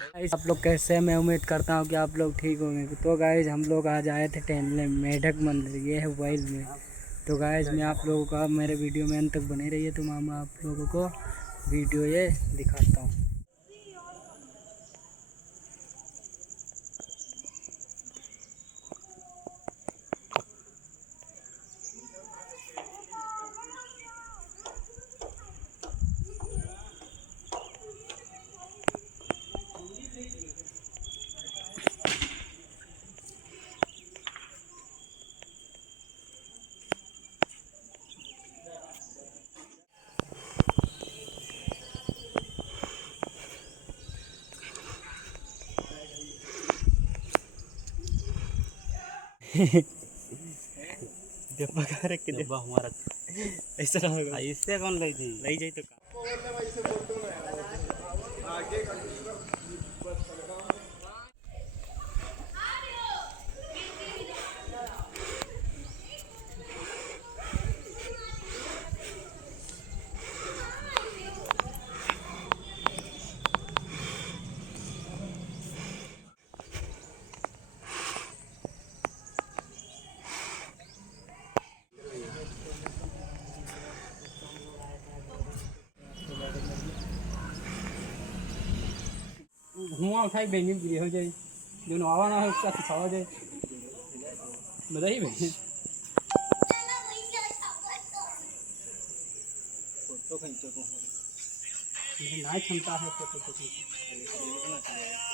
Guys आप लोग कैसे हैं? मैं उम्मीद करता हूँ कि आप लोग ठीक होंगे। तो गाइस हम लोग आज आए थे टहलने मेढक मंदिर, ये है वाइल में। तो गाइस मैं आप लोगों का मेरे वीडियो में अंत तक बने रहिए, तो मैं आप लोगों को वीडियो ये दिखाता हूँ। हमारा ऐसे कौन लई जाई तो हुआ उठाई बेंजी गिरी हो जाए, जो नवाना है उसका सिखावा जाए, बताइए भैया। फोटो खींचो तो ना क्षमता है फोटो खींचने की।